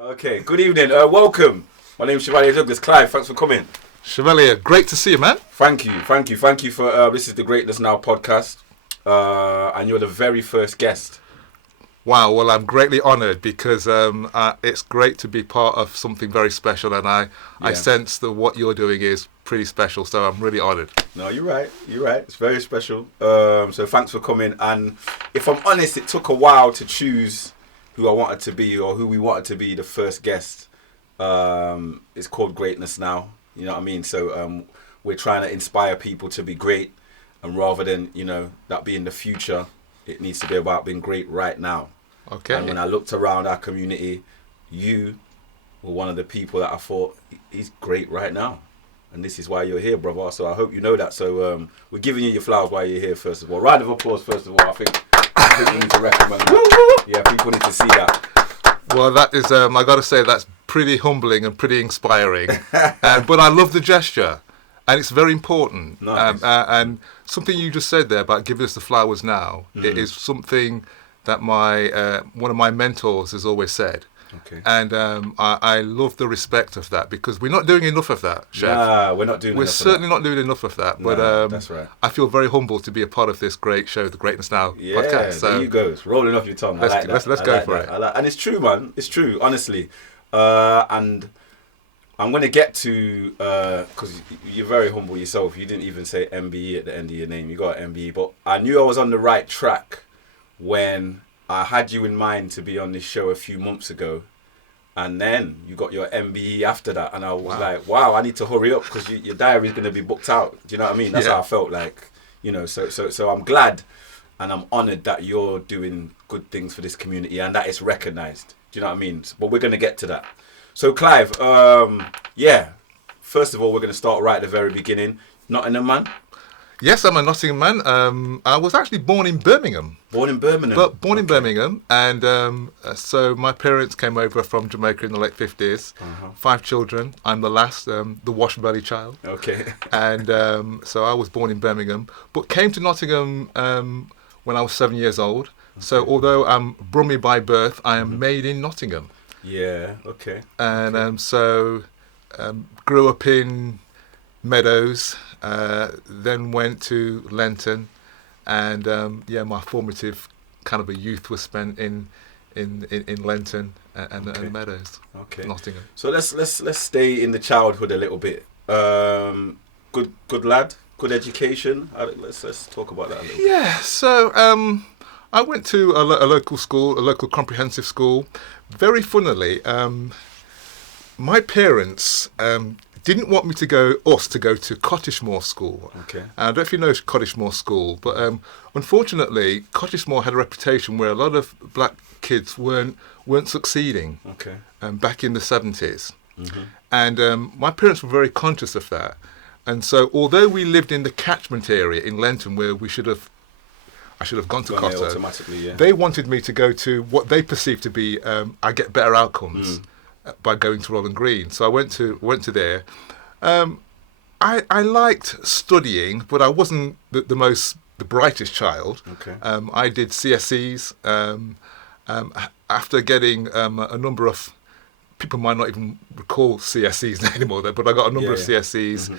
Okay, good evening. Welcome. My name is Chevalier Douglas. Clive, thanks for coming. Chevalier, great to see you, man. Thank you for this is the Greatness Now podcast, and you're the very first guest. Wow, well, I'm greatly honoured because it's great to be part of something very special, and I sense that what you're doing is pretty special, so I'm really honoured. No, you're right. It's very special. So thanks for coming. And if I'm honest, it took a while to choose who I wanted to be or who we wanted to be the first guest. It's called Greatness Now. You know what I mean? So we're trying to inspire people to be great, and rather than that being the future, it needs to be about being great right now. Okay. And when I looked around our community, you were one of the people that I thought he's great right now, and this is why you're here, brother. So I hope you know that. So we're giving you your flowers while you're here. First of all, round of applause. First of all, I think we need to recommend that. Yeah, people need to see that. Well, that is I got to say that's pretty humbling and pretty inspiring. But I love the gesture. And it's very important. Nice. And something you just said there about giving us the flowers now, it is something that my one of my mentors has always said. Okay. And I love the respect of that because we're not doing enough of that, Chef. Nah, we're not doing enough of that. We're certainly not doing enough of that. But that's right. I feel very humbled to be a part of this great show, the Greatness Now podcast. So there you go. It's rolling off your tongue. Let's go for it. And it's true, man. It's true, honestly. And I'm going to get to, because you're very humble yourself. You didn't even say MBE at the end of your name. You got MBE. But I knew I was on the right track when I had you in mind to be on this show a few months ago. And then you got your MBE after that. And I was like, wow, I need to hurry up because your diary is going to be booked out. Do you know what I mean? That's how I felt like, so I'm glad and I'm honoured that you're doing good things for this community and that it's recognised. Do you know what I mean? But we're going to get to that. So Clive, first of all, we're going to start right at the very beginning. Nottingham man? Yes, I'm a Nottingham man. I was actually born in Birmingham. Born in Birmingham? But born in Birmingham. And so my parents came over from Jamaica in the late 50s. 5 children. I'm the last, the wash-belly child. Okay. And so I was born in Birmingham, but came to Nottingham when I was 7 years old. Okay. So although I'm Brummie by birth, I am made in Nottingham. Yeah, okay. And so grew up in Meadows, then went to Lenton, and my formative kind of a youth was spent in Lenton and Meadows, Nottingham. So let's stay in the childhood a little bit. Good lad, good education. Let's talk about that a little bit. Yeah, so I went to a local school, a local comprehensive school. Very funnily, my parents didn't want me to go to Cottishmore School. Okay. I don't know if you know Cottishmore School, but unfortunately, Cottishmore had a reputation where a lot of black kids weren't succeeding. Okay. Back in the 70s, and my parents were very conscious of that. And so, although we lived in the catchment area in Lenton, where I should have gone to Cotter. Automatically, yeah. They wanted me to go to what they perceived to be I get better outcomes by going to Rolling Green. So I went to there. I liked studying, but I wasn't the brightest child. Okay. I did CSEs. After getting a number of people might not even recall CSEs anymore, but I got a number of CSEs.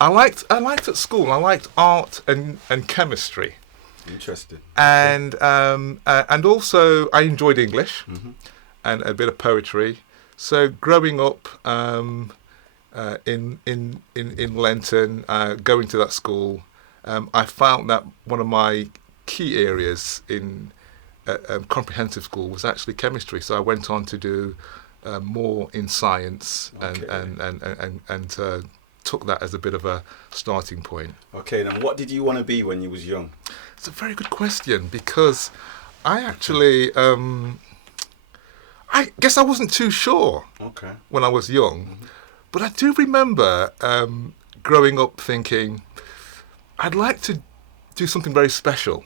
I liked at school. I liked art and chemistry. Interesting. And also I enjoyed English and a bit of poetry. So growing up in Lenton, going to that school, I found that one of my key areas in comprehensive school was actually chemistry. So I went on to do more in science and took that as a bit of a starting point. Okay, then what did you want to be when you was young? It's a very good question because I actually, I guess I wasn't too sure when I was young, but I do remember growing up thinking I'd like to do something very special.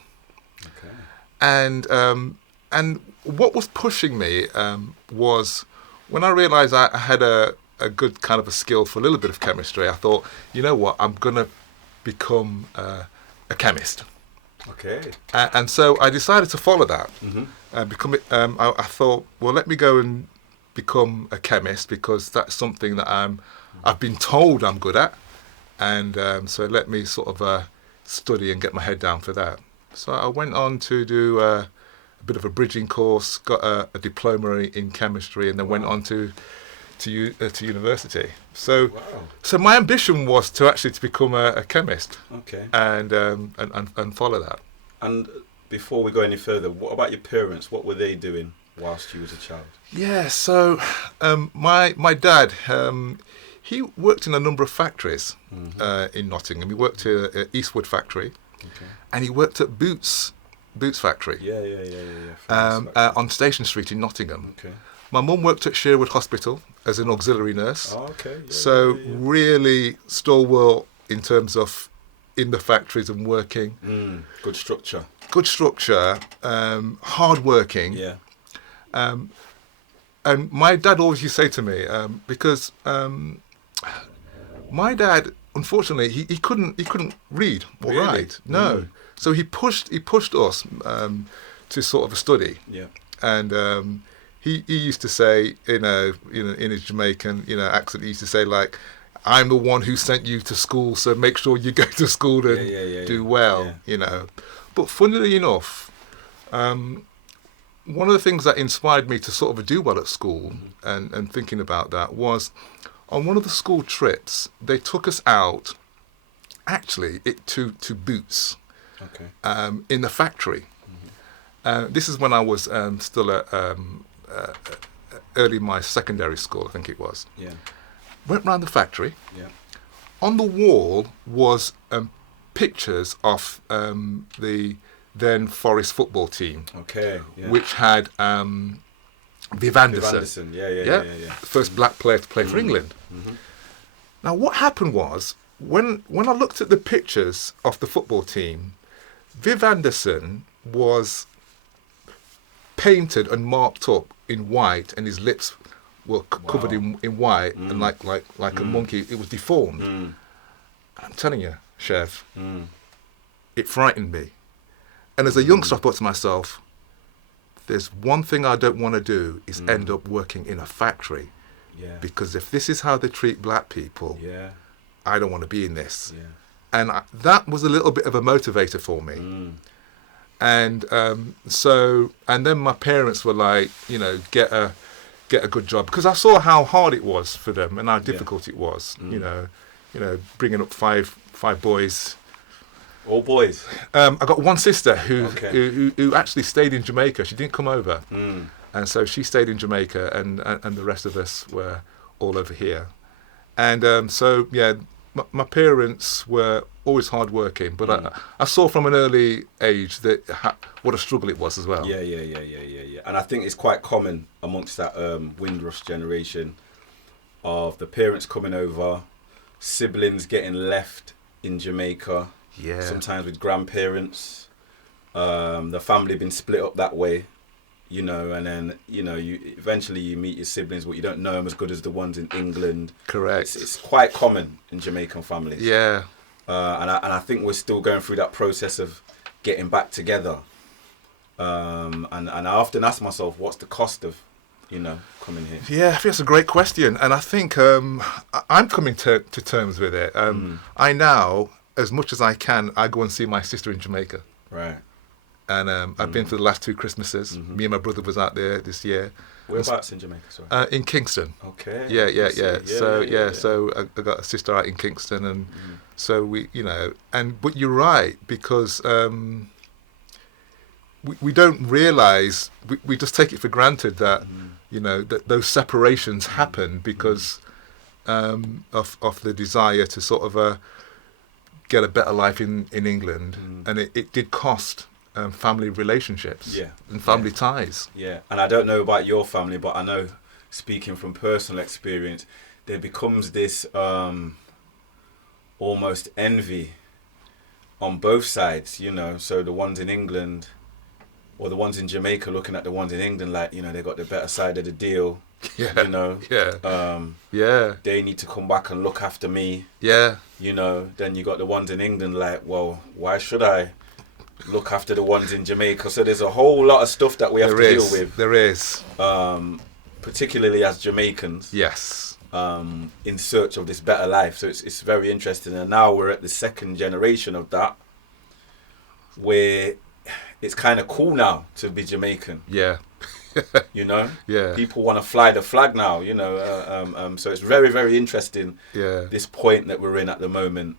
Okay. And what was pushing me was when I realised I had a good kind of a skill for a little bit of chemistry, I thought, you know what, I'm going to become a chemist. Okay. And so I decided to follow that. I thought, well, let me go and become a chemist because that's something that I've been told I'm good at, and so let me sort of study and get my head down for that. So I went on to do a bit of a bridging course, got a diploma in chemistry, and then went on to university. So so my ambition was to become a chemist. Okay. And follow that. And before we go any further, what about your parents? What were they doing whilst you was a child? Yeah, so my dad, he worked in a number of factories in Nottingham. He worked at Eastwood factory, and he worked at Boots factory. Yeah. On Station Street in Nottingham. Okay. My mum worked at Sherwood Hospital as an auxiliary nurse. Oh, okay. Really stalwart in terms of in the factories and working. Good structure. Hard working. Yeah. And my dad always used to say to me, because my dad, unfortunately, he couldn't read or write. No. So he pushed us to sort of study. Yeah. And he used to say, in his Jamaican accent, he used to say, like, I'm the one who sent you to school, so make sure you go to school and do well. But funnily enough, one of the things that inspired me to sort of do well at school and thinking about that was on one of the school trips, they took us out actually to Boots in the factory. This is when I was still at early my secondary school, I think it was. Yeah. Went round the factory. Yeah. On the wall was pictures of the then Forest football team. Okay. Yeah. Which had Viv Anderson. Yeah. The first black player to play for England. Now, what happened was when I looked at the pictures of the football team, Viv Anderson was painted and marked up in white, and his lips were covered in white, and like a monkey. It was deformed. I'm telling you, Chef, it frightened me. And as a youngster, I thought to myself, there's one thing I don't want to do is end up working in a factory. Yeah. Because if this is how they treat black people, I don't want to be in this. Yeah. And that was a little bit of a motivator for me. And and then my parents were like, get a good job, because I saw how hard it was for them and how difficult it was. Bringing up five boys. All boys. I got one sister who actually stayed in Jamaica. She didn't come over, and so she stayed in Jamaica, and the rest of us were all over here. And my parents were always hard working, but I saw from an early age that what a struggle it was as well. Yeah. And I think it's quite common amongst that Windrush generation of the parents coming over, siblings getting left in Jamaica. Yeah. Sometimes with grandparents, the family been split up that way, and then you eventually meet your siblings, but you don't know them as good as the ones in England. Correct. It's quite common in Jamaican families. Yeah. And I think we're still going through that process of getting back together. And I often ask myself, what's the cost of, coming here? Yeah, I think that's a great question, and I think I'm coming to terms with it. I now, as much as I can, I go and see my sister in Jamaica. Right. And I've been for the last 2 Christmases. Me and my brother was out there this year. Whereabouts in Jamaica, sorry? In Kingston. Okay. Yeah. So I got a sister out in Kingston, and so we, but you're right, because we don't realise, we just take it for granted that, that those separations happen because of the desire to sort of get a better life in England, and it did cost family relationships and family ties. Yeah, and I don't know about your family, but I know, speaking from personal experience, there becomes this almost envy on both sides, so the ones in England or the ones in Jamaica looking at the ones in England like, they got the better side of the deal. They need to come back and look after me. Then you got the ones in England like, well, why should I look after the ones in Jamaica? So there's a whole lot of stuff that we have to deal with. There is. particularly as Jamaicans, Yes. in search of this better life. So it's very interesting. And now we're at the second generation of that, where it's kind of cool now to be Jamaican. Yeah. You know, Yeah. people want to fly the flag now. You know, so it's very, very interesting. Yeah. This point that we're in at the moment,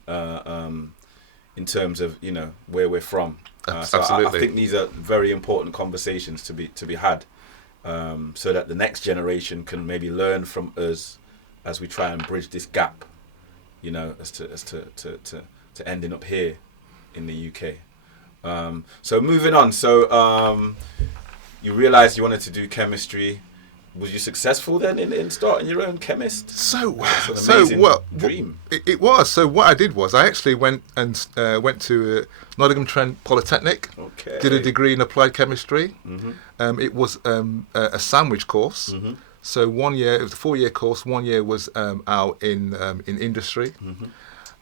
in terms of, you know, where we're from. So Absolutely. I think these are very important conversations to be had, so that the next generation can maybe learn from us as we try and bridge this gap, you know, as to ending up here in the UK. So moving on. So you realised you wanted to do chemistry. Was you successful then in starting your own chemist? So That's an amazing dream. It was. So what I did was I actually went to Nottingham Trent Polytechnic. Okay. Did a degree in applied chemistry. Mm-hmm. It was a sandwich course. Mm-hmm. So 1 year, it was a 4-year course. 1 year was out in industry. Mm-hmm.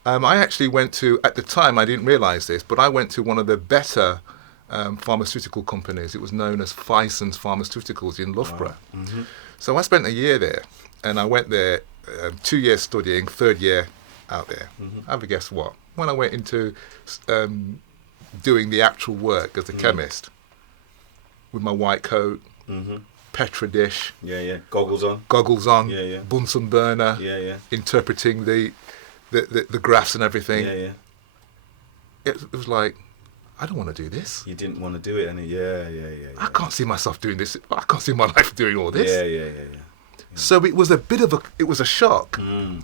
I actually went to, at the time I didn't realise this, but I went to one of the better pharmaceutical companies. It was known as Fison's Pharmaceuticals in Loughborough. Wow. Mm-hmm. So I spent a year there, and I went there 2 years studying, 3rd year out there. Mm-hmm. Have a guess what? When I went into doing the actual work as a chemist, with my white coat, Mm-hmm. Petra dish, Yeah. Goggles on. goggles on, Yeah. Bunsen burner, Yeah. interpreting the graphs and everything. Yeah. It was like, I don't want to do this. You didn't want to do it, and yeah. I can't see myself doing this. I can't see my life doing all this. Yeah. So it was a shock. Mm.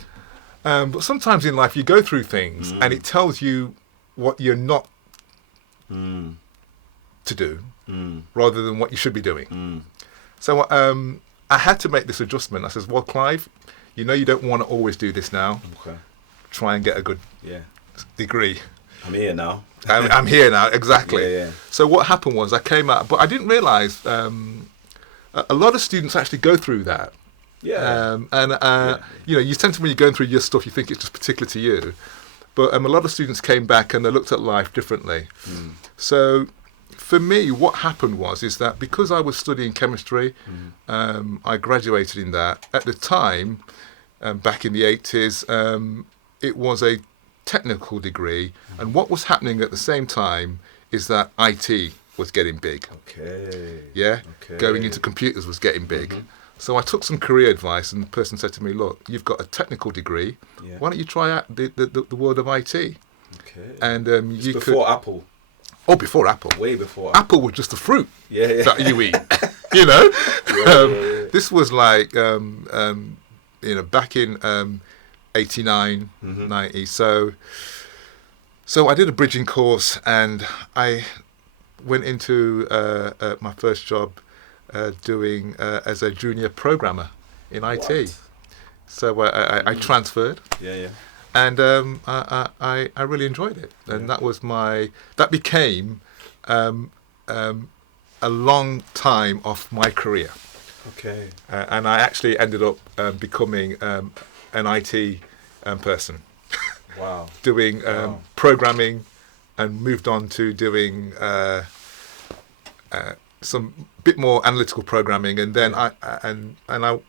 But sometimes in life you go through things and it tells you what you're not to do rather than what you should be doing. So I had to make this adjustment. I says, well, Clive, you know you don't want to always do this now. Okay. Try and get a good degree. I'm here now. I'm here now, exactly. Yeah. So what happened was I came out, but I didn't realise a lot of students actually go through that. Yeah. You know, you tend to, when you're going through your stuff, you think it's just particular to you. But a lot of students came back and they looked at life differently. So for me, what happened is that because I was studying chemistry, I graduated in that. At the time, back in the 80s, it was a technical degree. And what was happening at the same time is that IT was getting big. Okay. Yeah? Okay. Going into computers was getting big. So I took some career advice, and the person said to me, look, you've got a technical degree. Yeah. Why don't you try out the world of IT? Okay. And It's you before could... Apple. Oh, before Apple. Way before Apple. Apple was just a fruit Yeah. that you eat, you know? Yeah. This was like, you know, back in 89, 90. So I did a bridging course, and I went into my first job doing as a junior programmer in IT. What? So I transferred, Yeah. and I really enjoyed it, and that became a long time of my career. Okay. And I actually ended up becoming an IT person, Wow. doing Wow. programming, and moved on to doing some bit more analytical programming, and then I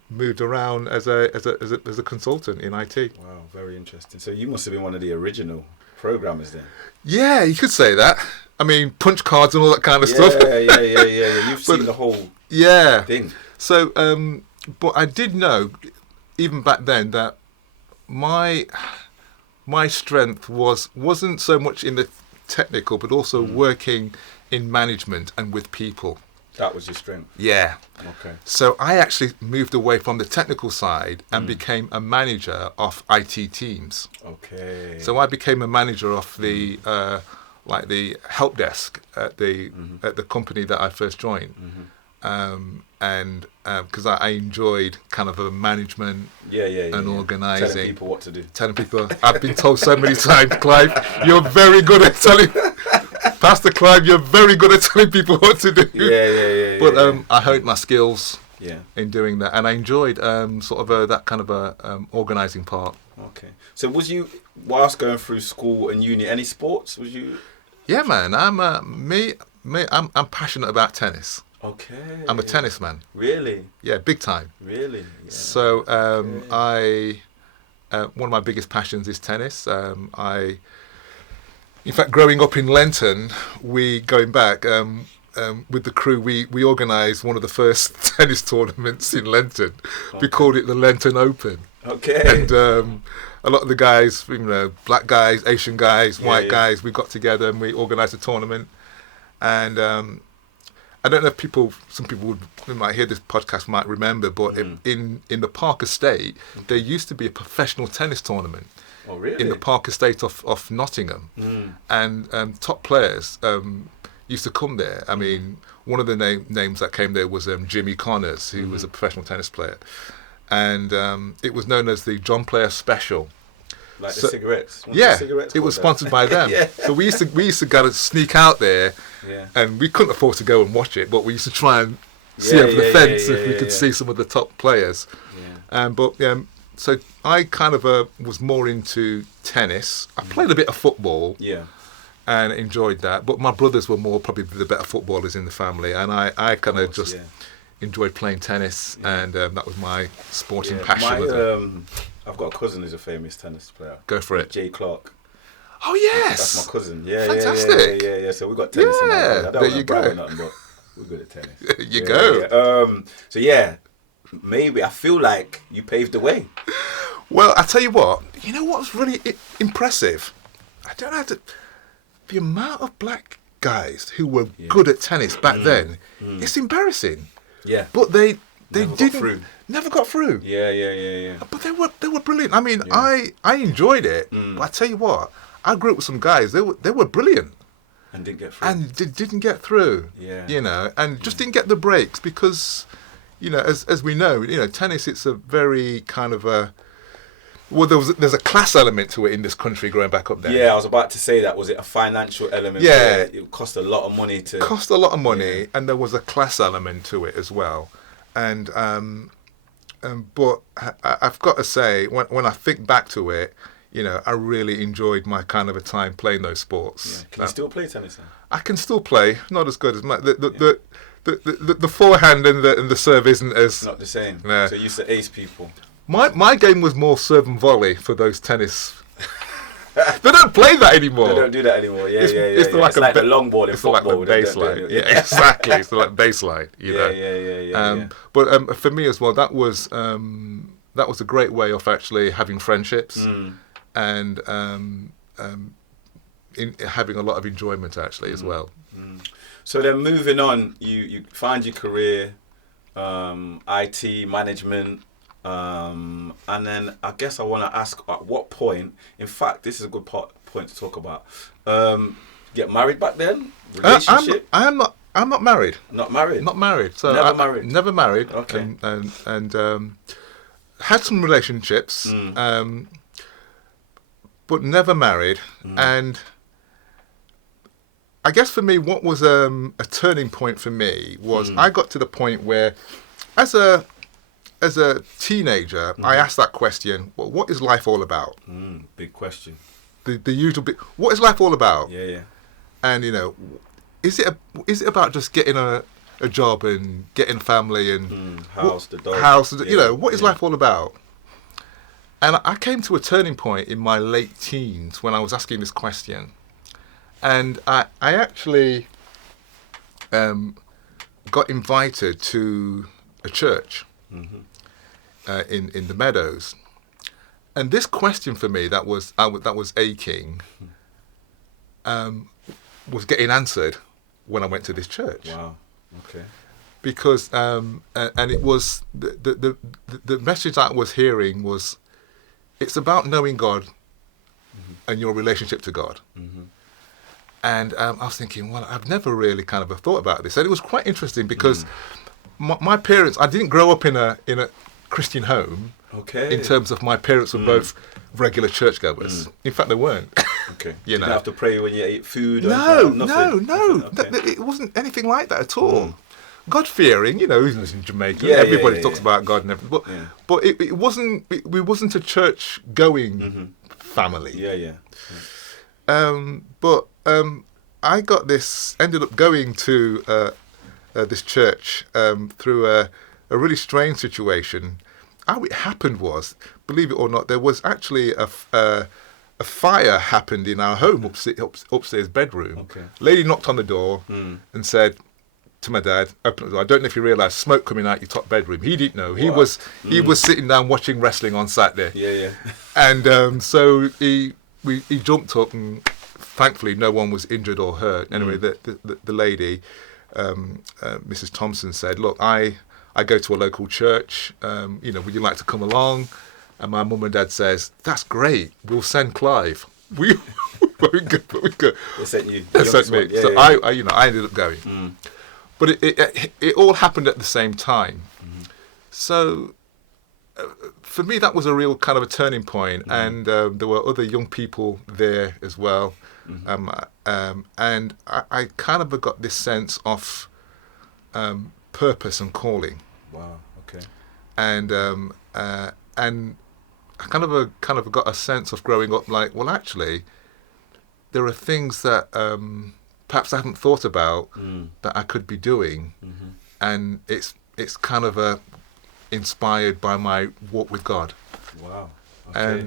moved around as a consultant in IT. Wow. Very interesting. So you must have been one of the original programmers then. Yeah, you could say that. I mean, punch cards and all that kind of stuff. Yeah. You've seen the whole thing. So, but I did know, even back then, that my strength wasn't so much in the technical, but also working in management and with people. That was your strength. Yeah. Okay. So I actually moved away from the technical side and became a manager of IT teams. Okay. So I became a manager of the like the help desk at the company that I first joined. And because I enjoyed kind of a management and organising. Telling people what to do. Telling people, I've been told so many times, Clive, you're very good at telling, Pastor Clive, you're very good at telling people what to do. Yeah. But I honed my skills Yeah. in doing that, and I enjoyed sort of that kind of organising part. Okay. So was you, whilst going through school and uni, any sports? Was you? Yeah, man. I'm passionate about tennis. Okay. I'm a tennis man. Really? Yeah, big time. Really? Yeah. So Okay. one of my biggest passions is tennis. In fact, growing up in Lenton, with the crew, we organised one of the first tennis tournaments in Lenton. Okay. We called it the Lenton Open. Okay. And a lot of the guys, black guys, Asian guys, white guys, we got together and we organised a tournament. And I don't know if some people who might hear this podcast might remember, but in the Park Estate, there used to be a professional tennis tournament. Oh, really? In the Park Estate of Nottingham. And top players used to come there. I mean, one of the names that came there was Jimmy Connors, who was a professional tennis player. And it was known as the John Player Special. Like the cigarettes? It was sponsored by them. So we used to go to sneak out there, and we couldn't afford to go and watch it, but we used to try and see over the fence if we could see some of the top players. So I kind of was more into tennis. I played a bit of football. And enjoyed that. But my brothers were probably the better footballers in the family, and I kind of just enjoyed playing tennis, and that was my sporting passion. I've got a cousin who's a famous tennis player. Go for it. Jay Clark. Oh, yes. That's my cousin. Yeah, fantastic. Yeah. So we got tennis in our blood. I don't there you go. Nothing, but we're good at tennis. you go. So maybe I feel like you paved the way. Well, I tell you what. You know what's really impressive? I don't know the amount of black guys who were good at tennis back then. It's embarrassing. Yeah. But they never got through. Yeah. But they were brilliant. I mean, I enjoyed it. But I tell you what, I grew up with some guys. They were brilliant. And didn't get through. And didn't get through. Yeah. And just didn't get the breaks because, as we know, tennis, it's a very kind of a... Well, there's a class element to it in this country growing back up there. Yeah, I was about to say that. Was it a financial element? Yeah. It cost a lot of money to... Cost a lot of money, and there was a class element to it as well. And but I've got to say, when I think back to it, I really enjoyed my kind of a time playing those sports. Yeah. Can you still play tennis then? I can still play, not as good as the forehand and the serve isn't as... Not the same. No. So you used to ace people. My game was more serve and volley for those tennis. They don't play that anymore. They don't do that anymore. It's It's like the long ball in football. Like the baseline. Yeah, exactly. It's like baseline. Yeah. But for me as well, that was a great way of actually having friendships and in having a lot of enjoyment actually as well. So then moving on, you find your career, IT management. And then I guess I want to ask at what point, in fact, this is a good point to talk about. Get married back then? Relationship? I'm not married. Not married? Not married. So Never married. Okay. And had some relationships, but never married. And I guess for me, what was a turning point for me was I got to the point where, as a teenager, I asked that question: well, what is life all about? Big question. The usual big. What is life all about? Yeah. And is it about just getting a job and getting a family and house, the dog. What is life all about? And I came to a turning point in my late teens when I was asking this question, and I actually got invited to a church. In the Meadows, and this question for me that was aching, was getting answered when I went to this church. Wow. Okay. Because and it was the message that I was hearing was, it's about knowing God and your relationship to God. And I was thinking, well, I've never really kind of thought about this, and it was quite interesting because my parents, I didn't grow up in a Christian home. Okay. In terms of my parents were both regular churchgoers. In fact, they weren't. Okay. You didn't have to pray when you ate food? No. Okay. It wasn't anything like that at all. God-fearing, even in Jamaica, everybody talks about God and everything. But it wasn't. We wasn't a church-going family. Yeah. But I got this. Ended up going to this church through a really strange situation. How it happened was, believe it or not, there was actually a fire happened in our home upstairs bedroom. Okay. Lady knocked on the door and said to my dad, "Open the door." I don't know if you realise smoke coming out your top bedroom. He didn't know. What? He was sitting down watching wrestling on Saturday. Yeah. And so he jumped up, and thankfully no one was injured or hurt. Anyway, the lady, Mrs. Thompson, said, "Look, I go to a local church. Would you like to come along?" And my mum and dad says, "That's great. We'll send Clive." Very good. They sent you. They sent me. Yeah, so yeah. I ended up going. But it all happened at the same time. So for me, that was a real kind of a turning point. And there were other young people there as well. And I kind of got this sense of purpose and calling. Wow. Okay. And I kind of got a sense of growing up like, well, actually, there are things that perhaps I haven't thought about that I could be doing, and it's kind of inspired by my walk with God. Wow. Okay.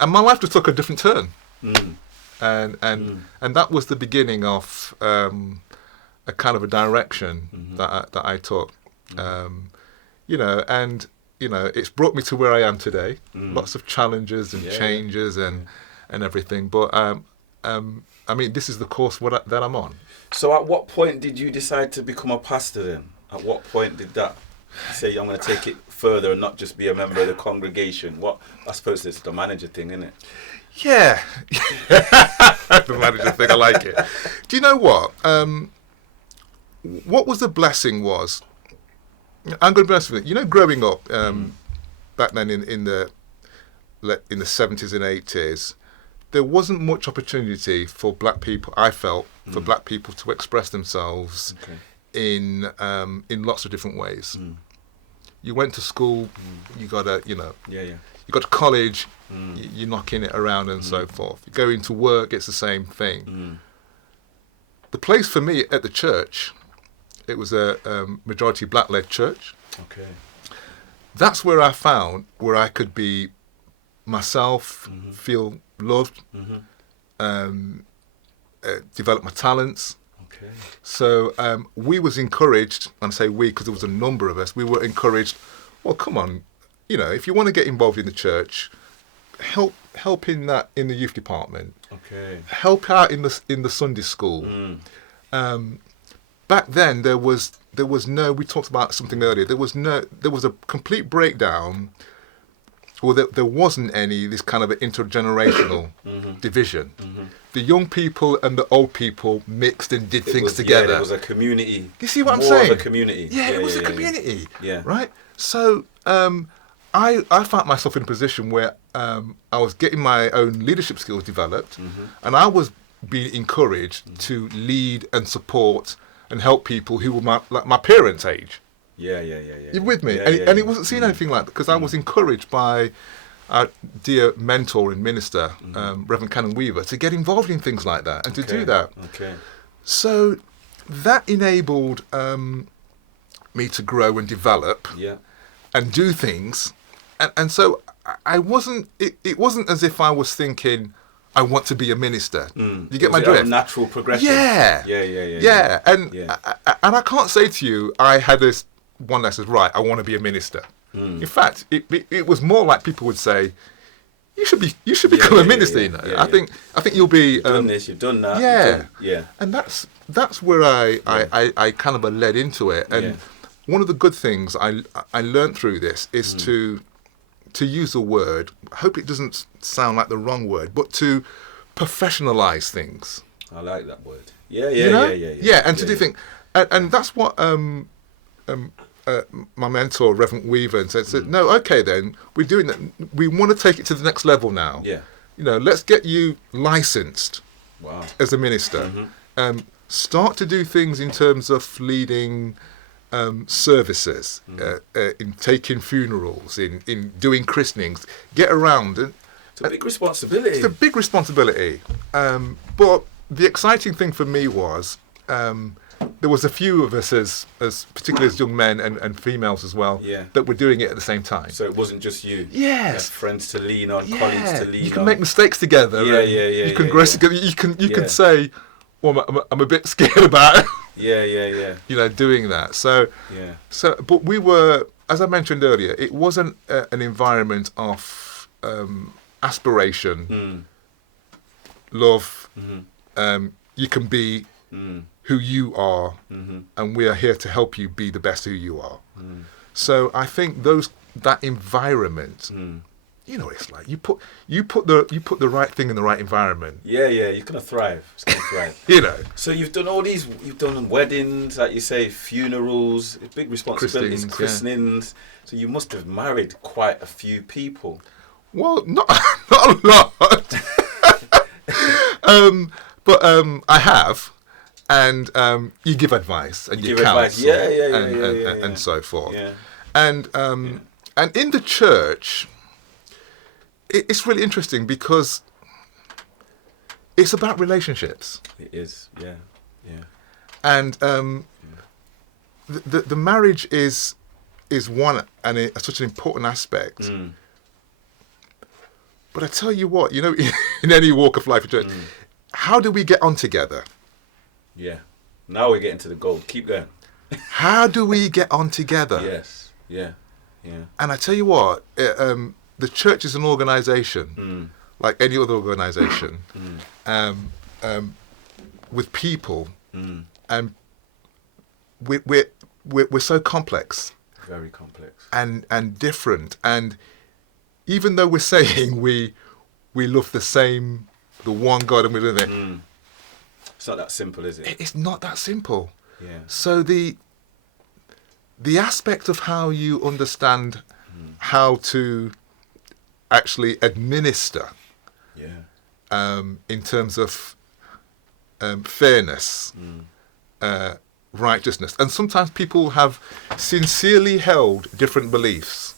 And my life just took a different turn, and that was the beginning of a kind of a direction that I took, it's brought me to where I am today. Lots of challenges and changes and everything, but this is the course that I'm on. So at what point did you decide to become a pastor then? At what point did that say, I'm going to take it further and not just be a member of the congregation? I suppose it's the manager thing, isn't it? Yeah. The manager thing, I like it. Do you know what? What was the blessing was, I'm going to be honest with you, growing up, back then in the 70s and 80s, there wasn't much opportunity for black people, I felt, for black people to express themselves in lots of different ways. You went to school, you got you got to college, you're knocking it around and so forth. You go into work, it's the same thing. The place for me at the church, it was a majority black-led church. Okay. That's where I found where I could be myself, feel loved, develop my talents. Okay. So we was encouraged, and I say we because there was a number of us, we were encouraged, well, come on, if you want to get involved in the church, help in that in the youth department. Okay. Help out in the Sunday school. Back then there was no, we talked about something earlier, there was a complete breakdown, or there wasn't any this kind of an intergenerational division. The young people and the old people mixed and did things together. Yeah, it was a community. You see what I'm More saying? of a community. Yeah, it was a community. Yeah. Right? So I found myself in a position where I was getting my own leadership skills developed, and I was being encouraged to lead and support and help people who were my parents' age. Yeah. You with me? Yeah, and it wasn't seen anything like that because I was encouraged by our dear mentor and minister, Reverend Canon Weaver, to get involved in things like that and to do that. Okay. So that enabled me to grow and develop and do things. And so I wasn't, it wasn't as if I was thinking, I want to be a minister. You get my drift? A natural progression. Yeah. And I can't say to you, I had this one that says, right, I want to be a minister. In fact, it was more like people would say, you should become a minister. I think you'll be. You've done this, you've done that. Yeah. And that's where I kind of led into it. And one of the good things I learned through this is to use a word. I hope it doesn't sound like the wrong word, but to professionalize things. I like that word. Yeah. And to do things, and that's what my mentor, Reverend Weaver, said, no, okay then, we're doing that. We want to take it to the next level now. Yeah. Let's get you licensed as a minister. Start to do things in terms of leading services, in taking funerals, in doing christenings, get around. It's a big responsibility. It's a big responsibility. But the exciting thing for me was, there was a few of us as particularly as young men and females as well, Yeah. that were doing it at the same time. So it wasn't just you. Yes. You had friends to lean on, colleagues to lean on. You can make mistakes together. Yeah, and yeah, yeah, You can yeah, grow yeah. together. You can Yeah. say, well, I'm a bit scared about Yeah. doing that. So Yeah. but we were, as I mentioned earlier, it wasn't an environment of aspiration, love. You can be who you are, and we are here to help you be the best who you are. So I think that environment, you know what it's like. You put the right thing in the right environment. Yeah, you're gonna thrive. It's gonna thrive. You know. So you've done you've done weddings, like you say, funerals, big responsibilities, christenings. So you must have married quite a few people. Well, not a lot. But I have, and you give advice and you counsel, advice. Yeah, and so forth. Yeah. And in the church, it's really interesting because it's about relationships. It is, yeah. And the marriage is one, and it's such an important aspect. But I tell you what, in any walk of life, church, how do we get on together? Yeah. Now we're getting to the goal. Keep going. How do we get on together? Yes. Yeah. And I tell you what, the church is an organisation, like any other organisation, with people, and we're so complex. Very complex. And different. And even though we're saying we love the one God, and we live it, it's not that simple, is it? It's not that simple. Yeah. So the aspect of how you understand how to actually administer, in terms of fairness, righteousness, and sometimes people have sincerely held different beliefs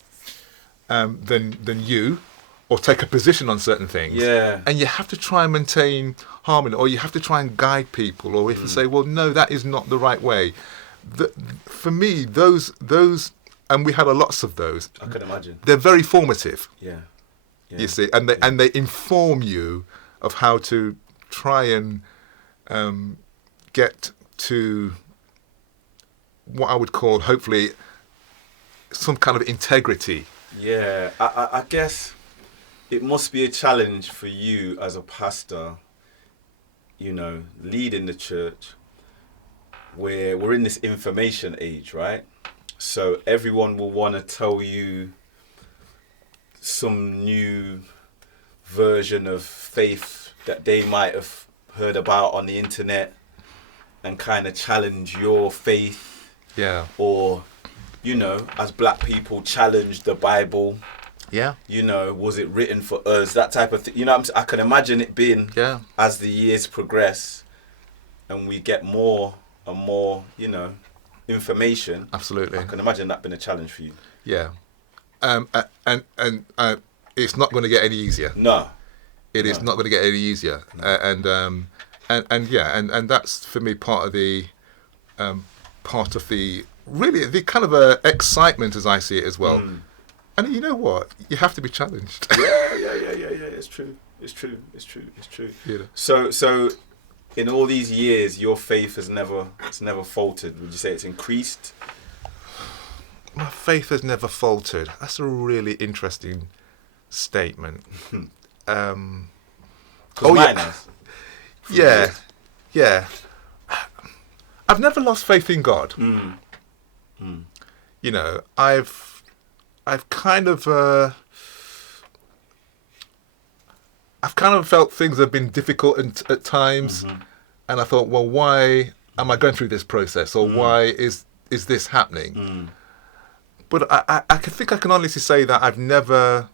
than you, or take a position on certain things. Yeah. And you have to try and maintain harmony, or you have to try and guide people, or if you say, well, no, that is not the right way. For me, those, and we had lots of those. I can imagine. They're very formative. Yeah. You see, and they inform you of how to try and get to what I would call, hopefully, some kind of integrity. Yeah, I guess it must be a challenge for you as a pastor, leading the church, where we're in this information age, right? So everyone will want to tell you some new version of faith that they might have heard about on the internet and kind of challenge your faith. Yeah. Or, as black people challenge the Bible. Yeah. Was it written for us? That type of thing. I can imagine it being, as the years progress and we get more and more, information. Absolutely. I can imagine that being a challenge for you. Yeah. And it's not going to get any easier. No. It is not going to get any easier. No. And that's for me part of the really the kind of excitement as I see it as well. And you know what? You have to be challenged. Yeah. It's true. So in all these years, your faith it's never faltered. Would you say it's increased? My faith has never faltered. That's a really interesting statement. Mine has. Yeah. I've never lost faith in God. I've kind of felt things have been difficult at times, and I thought, well, why am I going through this process, or why is this happening? But I think I can honestly say that I've never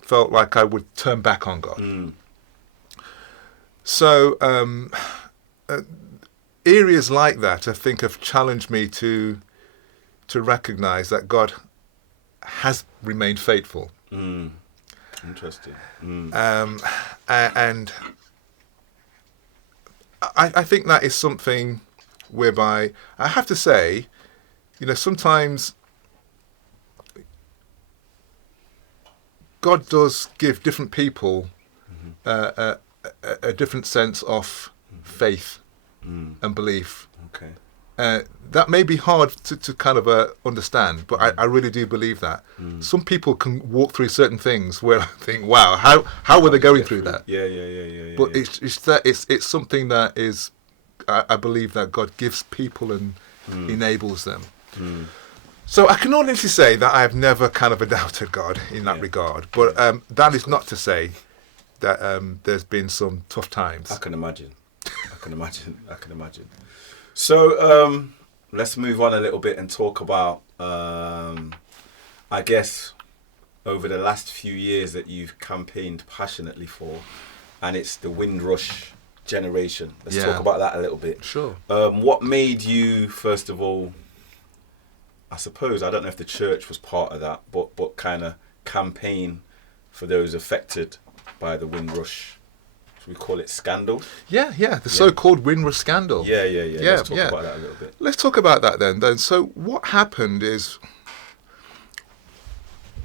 felt like I would turn back on God. So areas like that, I think, have challenged me to recognise that God has remained faithful. Interesting. And I think that is something whereby I have to say, sometimes God does give different people a different sense of faith and belief. Okay. That may be hard to kind of understand, but I really do believe that. Some people can walk through certain things where I think, wow, how were they going through that? Yeah. But it's something that is, I believe that God gives people and enables them. So I can honestly say that I have never kind of doubted God in that regard. But that is not to say that there's been some tough times. I can imagine. So let's move on a little bit and talk about, I guess, over the last few years that you've campaigned passionately for, and it's the Windrush generation. Let's talk about that a little bit. Sure. What made you, first of all, I suppose, I don't know if the church was part of that, but kind of campaign for those affected by the Windrush, should we call it scandal? The so-called Windrush scandal. Yeah. Let's talk about that a little bit. Let's talk about that then. So what happened is...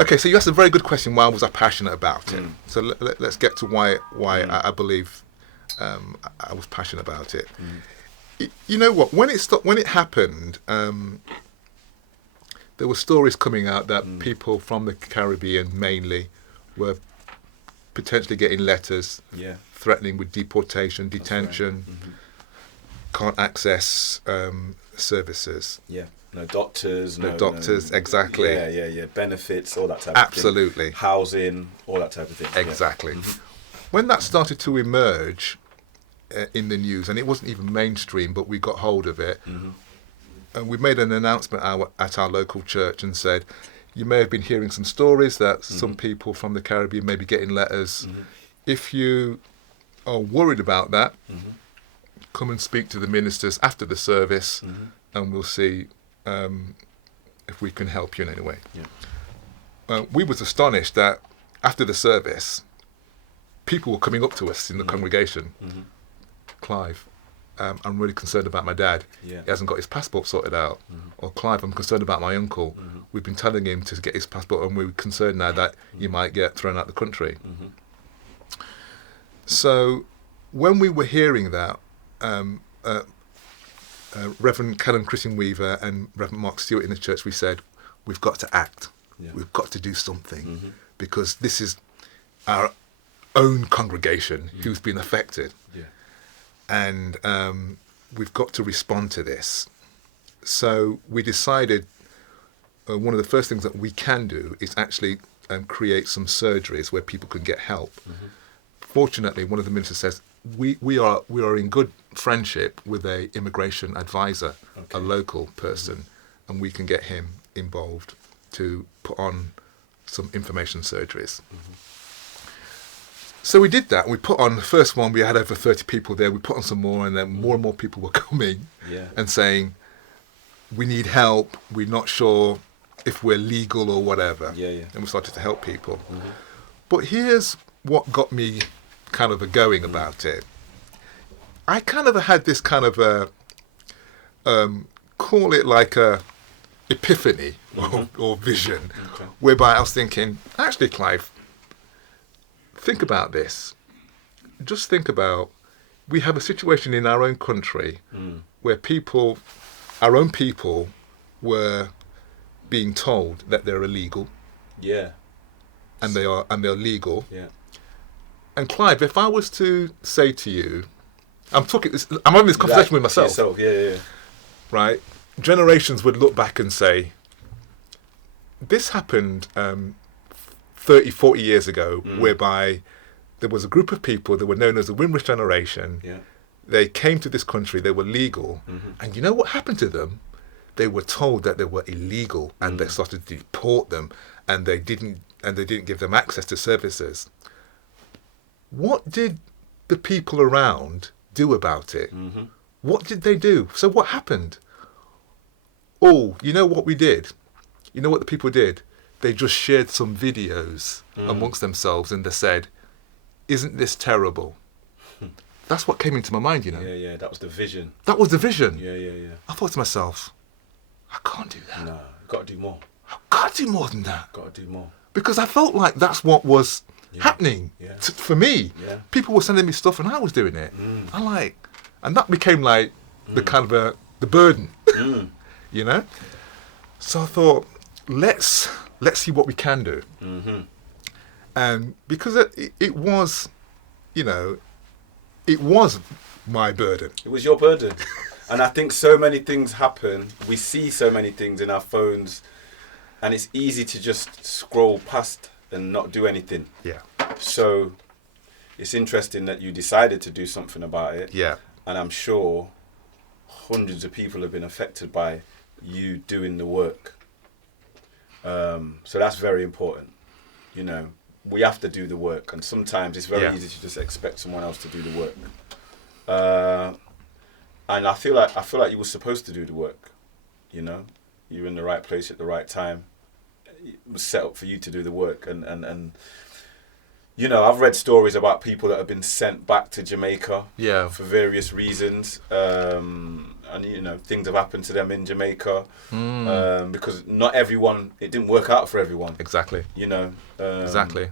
Okay, so you asked a very good question, why was I passionate about it? So let's get to why I believe I was passionate about it. You know what? When it happened, there were stories coming out that people from the Caribbean mainly were potentially getting letters threatening with deportation, detention, can't access services. Yeah. No doctors. No doctors, exactly. Yeah. Benefits, all that type Absolutely. of thing. Housing, all that type of thing. Exactly. When that started to emerge in the news, and it wasn't even mainstream, but we got hold of it, and we made an announcement at our local church and said, you may have been hearing some stories that some people from the Caribbean may be getting letters. If you are worried about that, come and speak to the ministers after the service, and we'll see if we can help you in any way. We was astonished that after the service, people were coming up to us in the congregation. Clive, I'm really concerned about my dad. He hasn't got his passport sorted out. Or Clive, I'm concerned about my uncle. We've been telling him to get his passport, and we're concerned now that he might get thrown out the country. So when we were hearing that, Reverend Callum Christian Weaver and Reverend Mark Stewart in the church, we said, we've got to act. We've got to do something, because this is our own congregation who's been affected. And we've got to respond to this. So we decided one of the first things that we can do is actually create some surgeries where people can get help. Fortunately, one of the ministers says, we are in good friendship with a immigration advisor, a local person, and we can get him involved to put on some information surgeries. So we did that. We put on the first one. We had over 30 people there. We put on some more, and then more and more people were coming and saying, we need help. We're not sure if we're legal or whatever. And we started to help people. But here's what got me kind of going about it. I kind of had this kind of call it like a epiphany or vision, whereby I was thinking, actually, Clive, think about this. Just think about, we have a situation in our own country where people, our own people, were being told that they're illegal. And they're legal. And Clive, if I was to say to you, I'm having this conversation with myself. Right? Generations would look back and say, this happened 30, 40 years ago, whereby there was a group of people that were known as the Windrush generation. They came to this country, they were legal, and you know what happened to them? They were told that they were illegal, and they started to deport them, and they didn't give them access to services. What did the people around do about it? What did they do? So what happened? Oh, you know what we did? You know what the people did? They just shared some videos amongst themselves, and they said, isn't this terrible? That's what came into my mind, you know. Yeah. That was the vision. That was the vision. Yeah. I thought to myself, I can't do that. No, got to do more. I've got to do more than that. Got to do more. Because I felt like that's what was happening for me. Yeah. People were sending me stuff and I was doing it. And that became like the kind of the burden, you know. So I thought, let's see what we can do. And because it was, you know, it was my burden. It was your burden. And I think so many things happen. We see so many things in our phones, and it's easy to just scroll past and not do anything. Yeah. So it's interesting that you decided to do something about it. Yeah. And I'm sure hundreds of people have been affected by you doing the work. So that's very important. You know, we have to do the work, and sometimes it's very easy to just expect someone else to do the work. And I feel like you were supposed to do the work. You know, you're in the right place at the right time. It was set up for you to do the work, and you know, I've read stories about people that have been sent back to Jamaica for various reasons, and you know, things have happened to them in Jamaica because not everyone, it didn't work out for everyone. Exactly. You know. Exactly.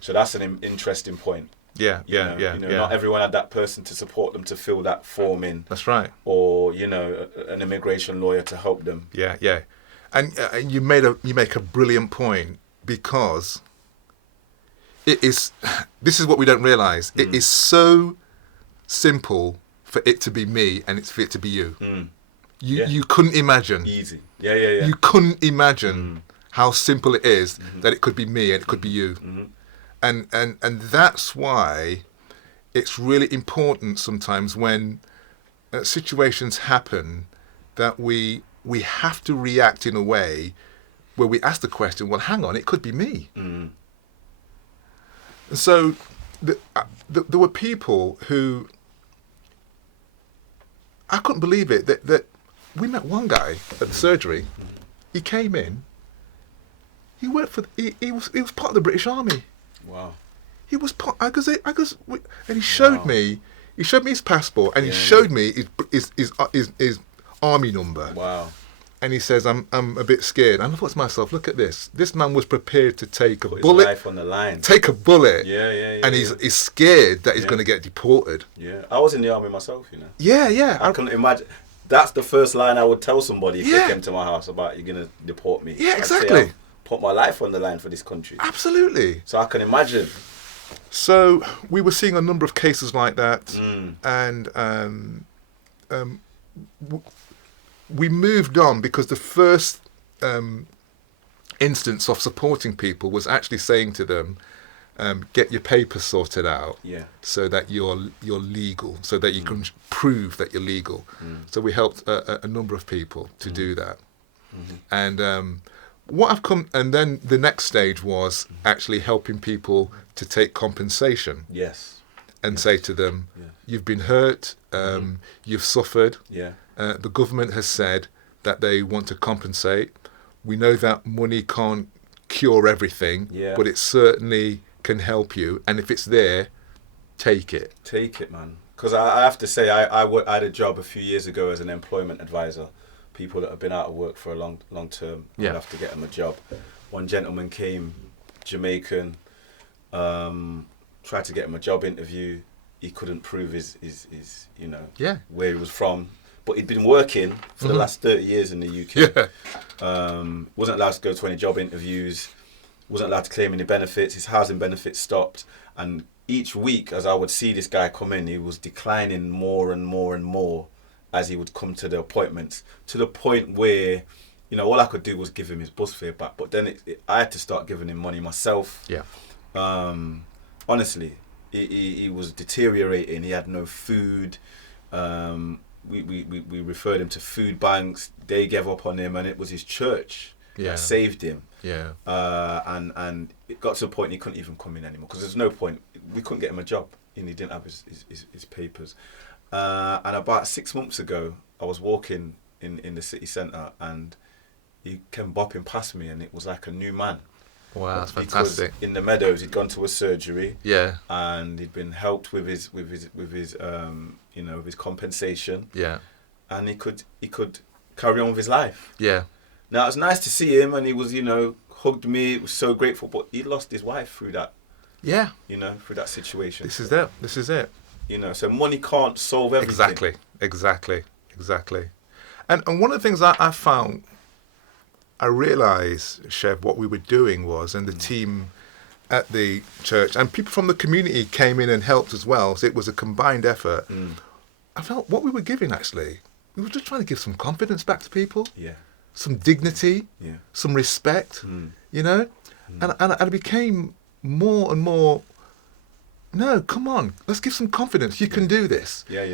So that's an interesting point. Yeah. Not everyone had that person to support them to fill that form in. That's right. Or you know, an immigration lawyer to help them. Yeah. And you make a brilliant point, because this is what we don't realise. It is so simple for it to be me and it's for it to be you. You couldn't imagine. Easy. Yeah. You couldn't imagine how simple it is that it could be me and it could be you. And that's why it's really important sometimes when situations happen that we have to react in a way where we ask the question, well, hang on, it could be me. And so there were people who, I couldn't believe it, that we met one guy at the surgery. He came in, he worked for, he was part of the British Army. Wow. He was part, and he showed me his passport, and he showed me his army number. Wow. And he says, I'm a bit scared. And I thought to myself, look at this. This man was prepared to take a Put bullet. his life on the line. Take a bullet. Yeah. And he's scared that he's going to get deported. Yeah. I was in the army myself, you know. Yeah. I couldn't imagine. That's the first line I would tell somebody if they came to my house about, you're going to deport me. Yeah, I'd exactly. say, put my life on the line for this country. Absolutely. So I can imagine. So we were seeing a number of cases like that. And we moved on, because the first instance of supporting people was actually saying to them, get your papers sorted out, so that you're legal, so that you can prove that you're legal. So we helped a number of people to do that. And what I've come, and then the next stage was actually helping people to take compensation. And say to them, you've been hurt, you've suffered. The government has said that they want to compensate. We know that money can't cure everything, but it certainly can help you. And if it's there, take it. Take it, man. Because I have to say, I had a job a few years ago as an employment advisor. People that have been out of work for a long term, I'd have to get them a job. One gentleman came, Jamaican, tried to get him a job interview. He couldn't prove his you know, where he was from. But he'd been working for the last 30 years in the UK. Wasn't allowed to go to any job interviews. Wasn't allowed to claim any benefits. His housing benefits stopped. And each week, as I would see this guy come in, he was declining more and more and more as he would come to the appointments, to the point where, you know, all I could do was give him his bus fare back. But then I had to start giving him money myself. Honestly, he was deteriorating. He had no food. We referred him to food banks. They gave up on him, and it was his church that saved him. And it got to a point he couldn't even come in anymore, because there's no point. We couldn't get him a job, and he didn't have his papers. And about 6 months ago, I was walking in the city centre, and he came bopping past me, and it was like a new man. Wow, that's because fantastic. in the Meadows he'd gone to a surgery. Yeah. And he'd been helped with his with his compensation. Yeah. And he could carry on with his life. Yeah. Now it was nice to see him, and he was hugged me. Was so grateful, but he lost his wife through that. Yeah. Through that situation. This is it. So money can't solve everything. Exactly. And one of the things I found, I realised, Chev, what we were doing was, and the team at the church, and people from the community came in and helped as well, so it was a combined effort. I felt what we were giving, actually, we were just trying to give some confidence back to people. Yeah. Some dignity. Yeah. Some respect, And it became more and more, no, come on, let's give some confidence. You can do this. Yeah.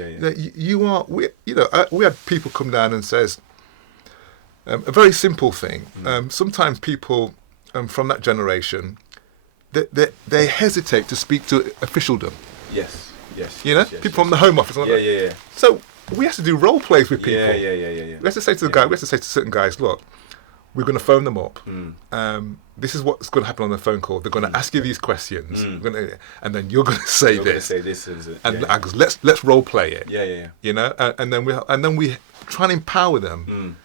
We had people come down and says, a very simple thing. Sometimes people from that generation, they hesitate to speak to officialdom. Yes. People from the Home Office. Yeah. So we have to do role plays with people. Yeah. We have to say to certain guys, look, we're going to phone them up. This is what's going to happen on the phone call. They're going to ask you these questions, and then you're going to say this. And let's role play it. Yeah. And then we try and empower them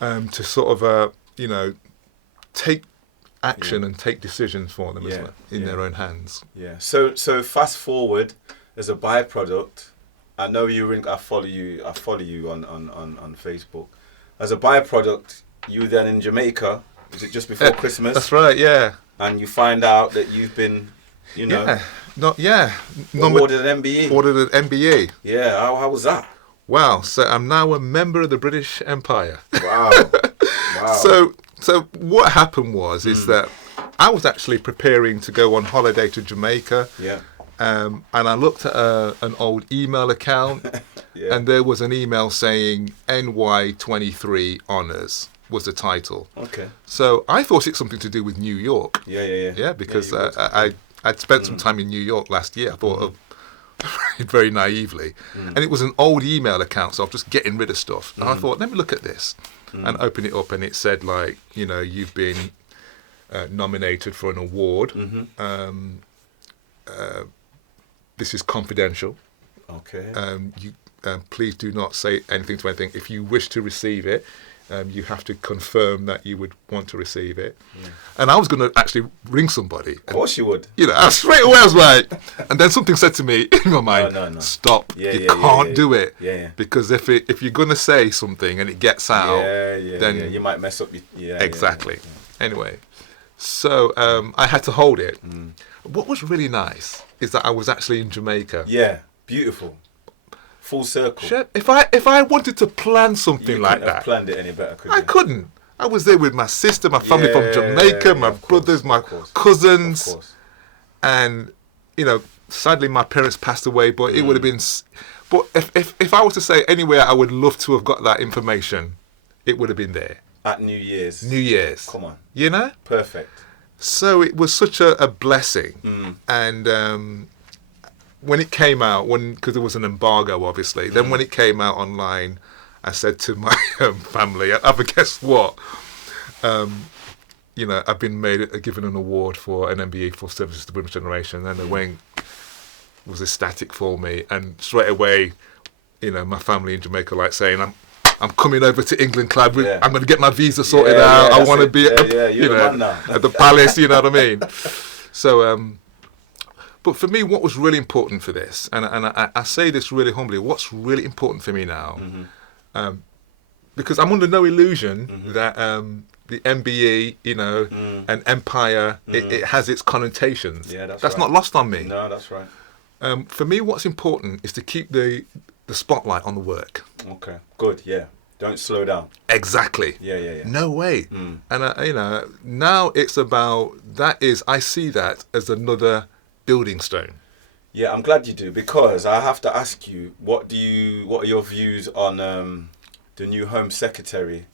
to sort of take action and take decisions for them as well, in their own hands. Yeah. So fast forward, as a byproduct, I know I follow you on Facebook. As a byproduct, you then in Jamaica. Was it just before Christmas? That's right, yeah. And you find out that you've been, awarded an MBE. Awarded an MBE. Yeah, how was that? Wow, so I'm now a member of the British Empire. Wow. So what happened was is that I was actually preparing to go on holiday to Jamaica. Yeah. And I looked at an old email account, and there was an email saying NY23 Honours was the title. Okay. So I thought it's something to do with New York. Yeah, because I'd spent some time in New York last year. I thought of very naively. And it was an old email account, so I was just getting rid of stuff. And I thought, let me look at this. And open it up, and it said, like, you've been nominated for an award. This is confidential. Okay. You please do not say anything to anything. If you wish to receive it, you have to confirm that you would want to receive it. And I was going to actually ring somebody. Of course you would. Straight away I was like, and then something said to me in my mind, no. Stop, you can't do it. Yeah. Because if you're going to say something and it gets out, then you might mess up. Exactly. Anyway, so I had to hold it. What was really nice is that I was actually in Jamaica. Yeah, beautiful. Full circle. Shit, if I wanted to plan something like that, planned it any better, could I couldn't. I was there with my sister, my family from Jamaica, my brothers, my cousins, of course. And sadly my parents passed away. But it would have been. But if I was to say anywhere, I would love to have got that information. It would have been there at New Year's. Come on. Perfect. So it was such a blessing, and. When it came out, because there was an embargo, obviously, then when it came out online, I said to my family, guess what? I've been given an award for an MBE for services to the women's generation, and the wing was ecstatic for me. And straight away, my family in Jamaica saying, I'm coming over to England, Clive. I'm going to get my visa sorted out. I want to be at the palace, you know what I mean? So... But for me, what was really important for this, and I say this really humbly, what's really important for me now, because I'm under no illusion that the MBE, and Empire, it has its connotations. Yeah, that's right. Not lost on me. No, that's right. For me, what's important is to keep the spotlight on the work. Okay, good, yeah. Don't slow down. Exactly. Yeah. No way. And, now it's about, I see that as another building stone. Yeah, I'm glad you do, because I have to ask you, what are your views on the new Home Secretary,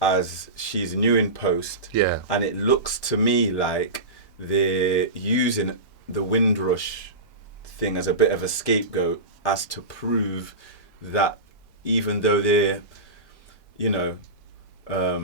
as she's new in post? Yeah. And it looks to me like they're using the Windrush thing as a bit of a scapegoat, as to prove that even though they're,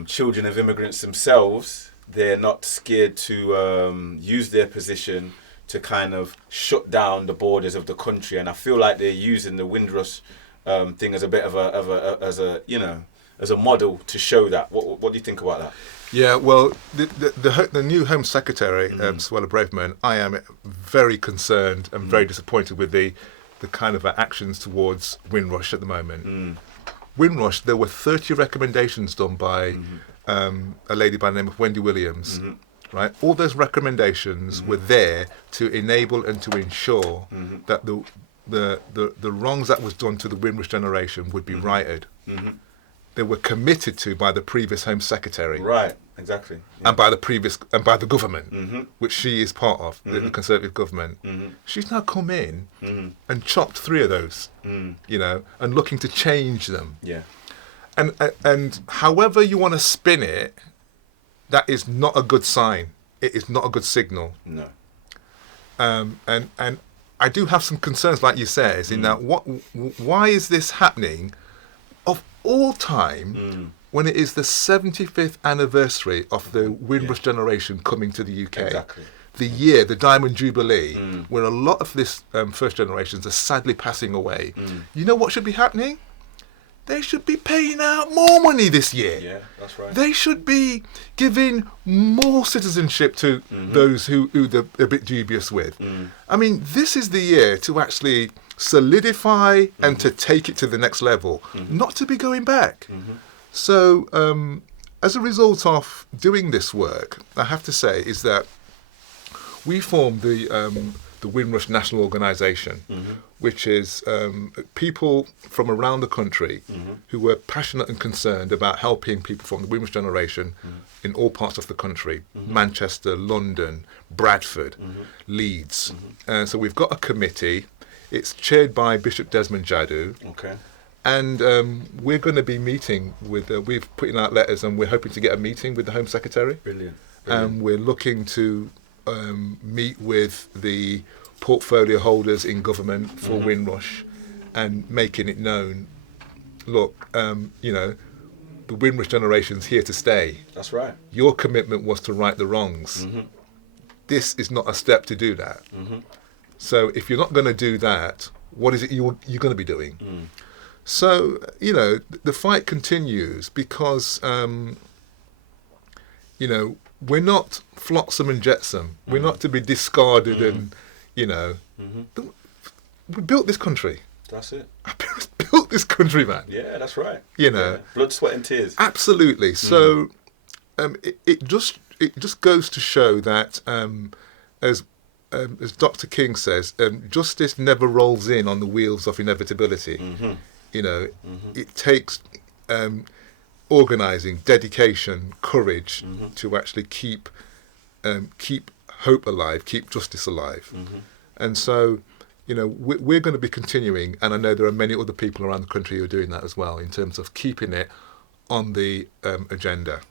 children of immigrants themselves, they're not scared to use their position to kind of shut down the borders of the country, and I feel like they're using the Windrush thing as a bit of a model to show that. What do you think about that? Yeah, well, the new Home Secretary, Suella Braverman, I am very concerned and very disappointed with the kind of actions towards Windrush at the moment. Windrush, there were 30 recommendations done by a lady by the name of Wendy Williams, right? All those recommendations were there to enable and to ensure that the wrongs that was done to the Windrush generation would be righted. They were committed to by the previous Home Secretary, right? Exactly, yeah. and by the government, which she is part of, the Conservative government. She's now come in and chopped 3 of those, you know, and looking to change them. Yeah, and however you want to spin it, that is not a good sign. It is not a good signal. No. And I do have some concerns, like you said, in that why is this happening? Of all time, when it is the 75th anniversary of the Windrush generation coming to the UK, exactly. the Diamond Jubilee, where a lot of this first generations are sadly passing away, you know what should be happening? They should be paying out more money this year. Yeah, that's right. They should be giving more citizenship to those who they're a bit dubious with. I mean, this is the year to actually solidify and to take it to the next level, not to be going back. So as a result of doing this work, I have to say is that we formed the Windrush National Organisation, which is people from around the country who were passionate and concerned about helping people from the Windrush generation in all parts of the country, Manchester, London, Bradford, Leeds. So we've got a committee. It's chaired by Bishop Desmond Jadu. Okay. And we're going to be meeting with, we've put in out letters and we're hoping to get a meeting with the Home Secretary. Brilliant. And we're looking to meet with the portfolio holders in government for Windrush and making it known, look, you know, the Windrush generation's here to stay. That's right. Your commitment was to right the wrongs. This is not a step to do that. So if you're not going to do that, what is it you're going to be doing? So, you know, the fight continues because, you know, we're not flotsam and jetsam. We're not to be discarded and, you know, we built this country. That's it. I built this country, man. Yeah, that's right. You know, blood, sweat, and tears. Absolutely. So, it just goes to show that, as Dr. King says, justice never rolls in on the wheels of inevitability. You know, it takes organising, dedication, courage to actually keep hope alive, keep justice alive. And so, you know, we're going to be continuing, and I know there are many other people around the country who are doing that as well, in terms of keeping it on the agenda.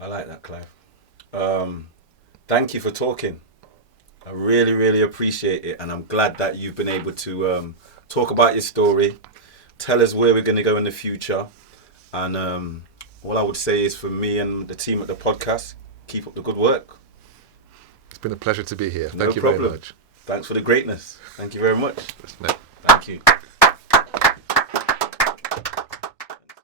I like that, Clive. Thank you for talking. I really, really appreciate it, and I'm glad that you've been able to talk about your story, tell us where we're going to go in the future, and all I would say is, for me and the team at the podcast, keep up the good work. It's been a pleasure to be here. No Thank you problem. very much. Thanks for the greatness. Thank you very much. Yes, mate. Thank you.